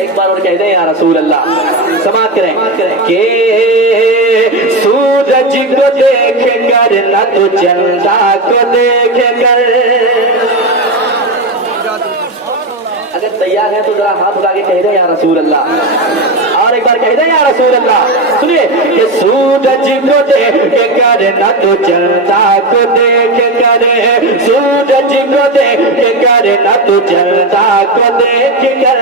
एक बार और कह दें या रसूल अल्लाह। समाप्त करें के सूरज को देख कर न तो चंदा को देख कर। अगर तैयार है तो जरा हाथ उठा के कह दें या रसूल अल्लाह। और एक बार कह दें या रसूल अल्लाह। सुनिए कि सूरज को देख कर न तो चंदा को देख कर, सूरज को देख कर न तो चंदा को देख कर,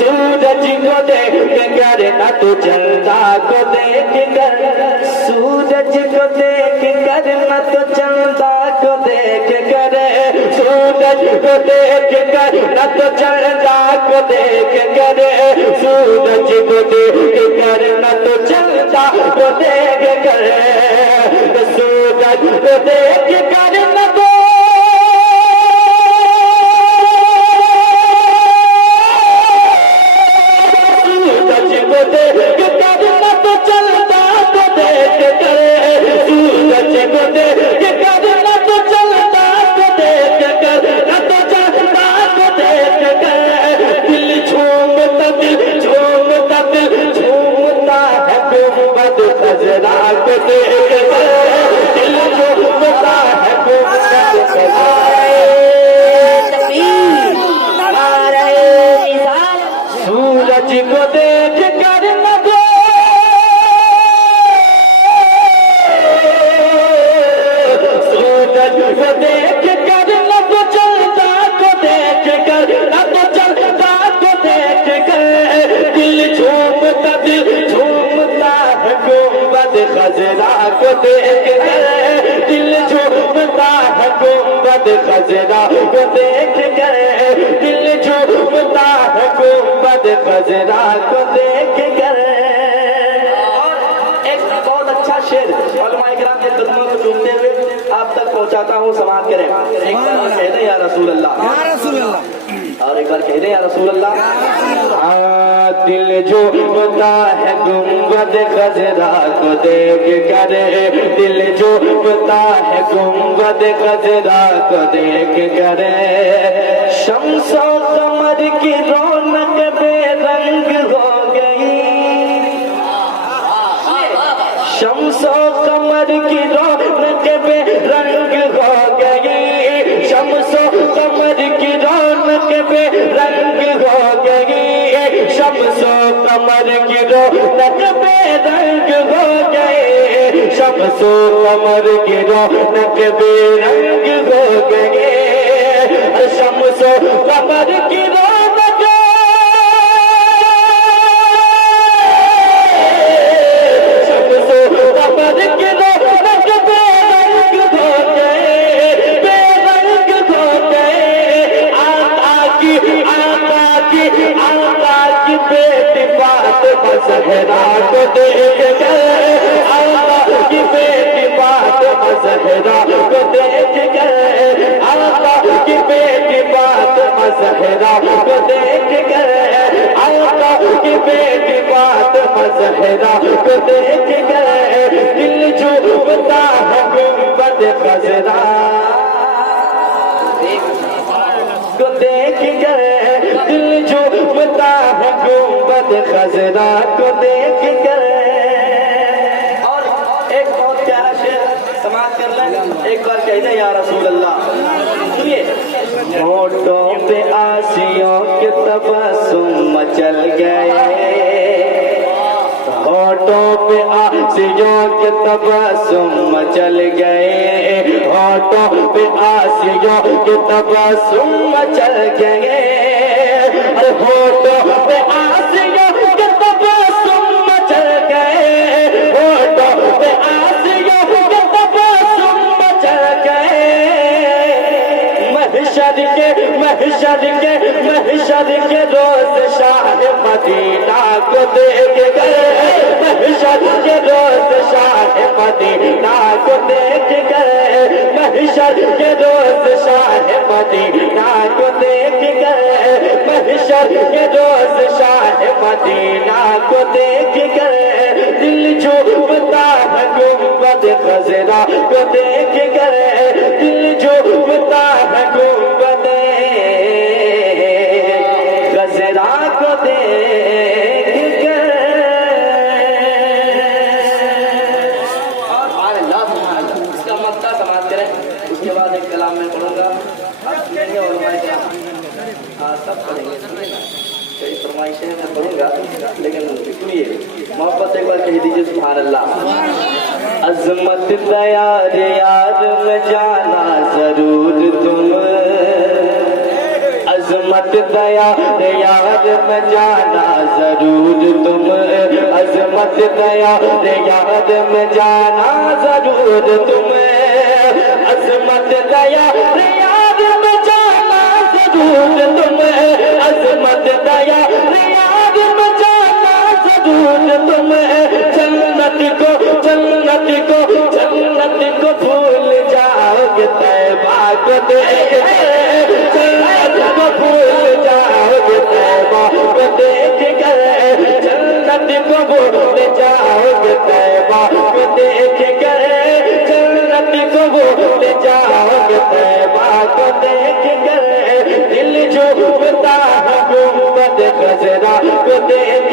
सूरज को देख कर न तो चंदा को देख कर, सूरज को देख कर न तो चंदा को देख कर, सूरज को देख कर न तो चंदा को देख कर, सूरज को देख कर न तो चंदा को देख कर, सूरज को देख कर न तो सूरज को देख कर न तो चंदा को देख कर, सूरज को देख कर न तो चंदा को देख कर, न तो चंदा को देख कर, दिल झूमता है गुंबद खजरा को देख कर, दिल झूमता है गुंबद खजरा। सूरज को देख कर न दो, सूरज को देख कर न तो चंदा को देख कर, न तो चंदा को देख कर, दिल झूमता है गुंबद खजरा को देख कर, दिल झूमता है गुंबद खजरा को देख कर, दिल झूमता है गुंबद खजरा को देख कर। एक बहुत अच्छा शेर उलमाए किराम के कदमों को चूमते हुए आप तक पहुंचाता हूँ। समाप्त करें। एक बार और कह दें या रसूल अल्लाह। और एक बार कह दें या रसूल अल्लाह। दिल झूमता है गुंबद खजरा को देख कर, दिल झूमता है गुंबद खजरा को देख कर, शम्सो कमर की रौनक बेरंग हो गई, शम्सो कमर की रौनक बेरंग हो गई, शम्सो कमर की रौनक बेरंग हो गई, शम्सो कमर की रौनक बेरंग हो गई, शम्सो कमर की रौनक बेरंग हो गई, शम्सो कमर की रौनक, शम्सो कमर की रौनक बेरंग हो गए, बेरंग हो गए। आका की बेटी फातिमा ज़हरा को देख कर, आका की बेटी फातिमा ज़हरा को देख कर, आका की बेटी फातिमा ज़हरा को देख कर, आका की बेटी फातिमा ज़हरा को देख कर, दिल झूमता है गुंबद खजरा को देख कर, दिल झूमता है गुंबद खजरा को देख कर। और एक बहुत प्यारा शेर समाप्त कर लें। एक बार कह दें या रसूल अल्लाह। सुनिए, होठों पे आसियों के तबस्सुम मचल गए, होठों पे आसियों के तबस्सुम मचल गए, होठों पे आसियों के तबस्सुम मचल गए, होठों पे आसियों के तबस्सुम मचल गए, होठों पे आसियों के तबस्सुम मचल गए। महशर के रोज शाह मदीना को देख कर, महशर के रोज शाह मदीना को देख कर, महशर के रोज शाह मदीना को देख कर, महशर के रोज शाह मदीना को देख कर, दिल झूमता है गुंबद खजरा को देख कर, दिल झूमता है गुंबद खजरा को को देख कर इसका मक्ता समाज करें। उसके बाद एक कलाम में पढ़ूंगा, आप सुनेंगे और सब पढ़ेंगे, कई फरमाइशें मैं पढ़ूंगा, लेकिन सुनिए मोहब्बत से एक बार कह दीजिए सुभान अल्लाह। अजमत दयार यार में जाना जरूर तुम, अजमत दयार यार में जाना जरूर तुम, अजमत दयार यार में जाना जरूर तुम, अजमत दयार यार में जाना जरूर तुम, अजमत दयार यार में जाना जरूर तुम, जन्नत को जन्नत को जन्नत को भूल जाओगे तैबा को देख कर, जन्नत को भूल जाओगे तैबा को देख कर, जन्नत को भूल जाओगे तैबा को देख कर, जन्नत को भूल जाओगे तैबा को देख कर, दिल जो गुमता गुंबद खजरा को देख